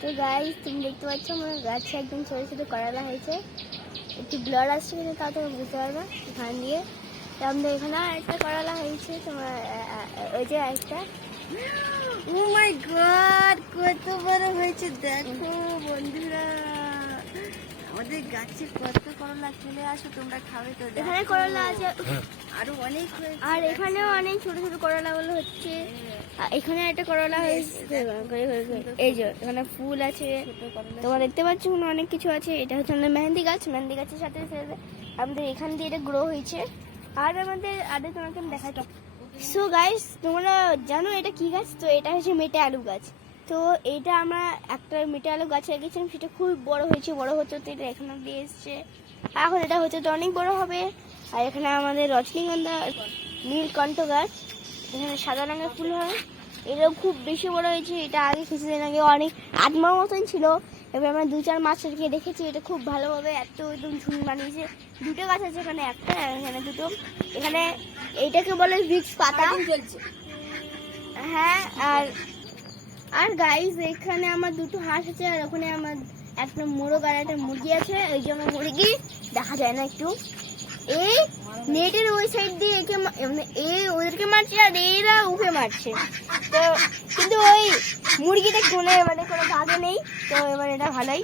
তো গাইস তুমি দেখতে পাচ্ছ আমার গাছে একদম ছোটো ছোটো করালা হয়েছে। একটু ব্লার আসছে কিন্তু তাও তুমি বুঝতে পারবে ধান দিয়ে। তো আমাদের এখানে একটা করালা হয়েছে, তোমার ওই যে একটা ও গড কত বড় হয়েছে, দেখো বন্ধুরা। আমাদের গাছে কত করলা চলে আসো তোমরা খাবে তো এখানে করলা আছে। আরও অনেক আর এখানেও অনেক ছোট ছোট করলাগুলো হচ্ছে। আর এখানে একটা করলা হয়েছে এই যে এখানে ফুল আছে। তোমরা দেখতে পাচ্ছ ওখানে অনেক কিছু আছে। এটা হচ্ছে আমাদের মেহেন্দি গাছ। মেহেন্দি গাছের সাথে সাথে আমাদের এখান দিয়ে এটা গ্রো হয়েছে। আর আমাদের আরে তোমাকে আমি দেখাই সো গাইস তোমরা জানো এটা কি গাছ? তো এটা হচ্ছে মেটে আলু গাছ। তো এটা আমরা একটা মেটে আলু গাছ লাগিয়েছিলাম সেটা খুব বড় হয়েছে বড় হতে হতে এটা এখানে দিয়ে এসছে। এখন এটা হচ্ছে তো অনেক বড় হবে। আর এখানে আমাদের রজনীগন্ধা নীলকণ্ঠ গাছ এখানে সাদা রঙের ফুল হয়। এটাও খুব বেশি বড় হয়েছে এটা আগে কিছুদিন আগে অনেক আত্মার মতন ছিল। এবার আমরা দু চার মাস থেকে দেখেছি এটা খুব ভালোভাবে এত একদম ঝুল বানিয়েছে। দুটো গাছ আছে এখানে একটা এখানে দুটো। এখানে এইটাকে বলে ভিক্স পাতা চলছে। হ্যাঁ আর আর গাইজ এখানে আমার দুটো হাঁস আছে আর ওখানে আমার একটা মোরগ আর একটা মুরগি আছে ওই জন্য মুরগি, দেখা যায় না একটু। এই নেটের ওই সাইড দিয়ে একে মানে এ ওদেরকে মারছে আর এরা উপে মারছে। তো, কিন্তু ওই মুরগিটা কোনো মানে কোনো ভাগে নেই, তো এবার এটা ভালোই।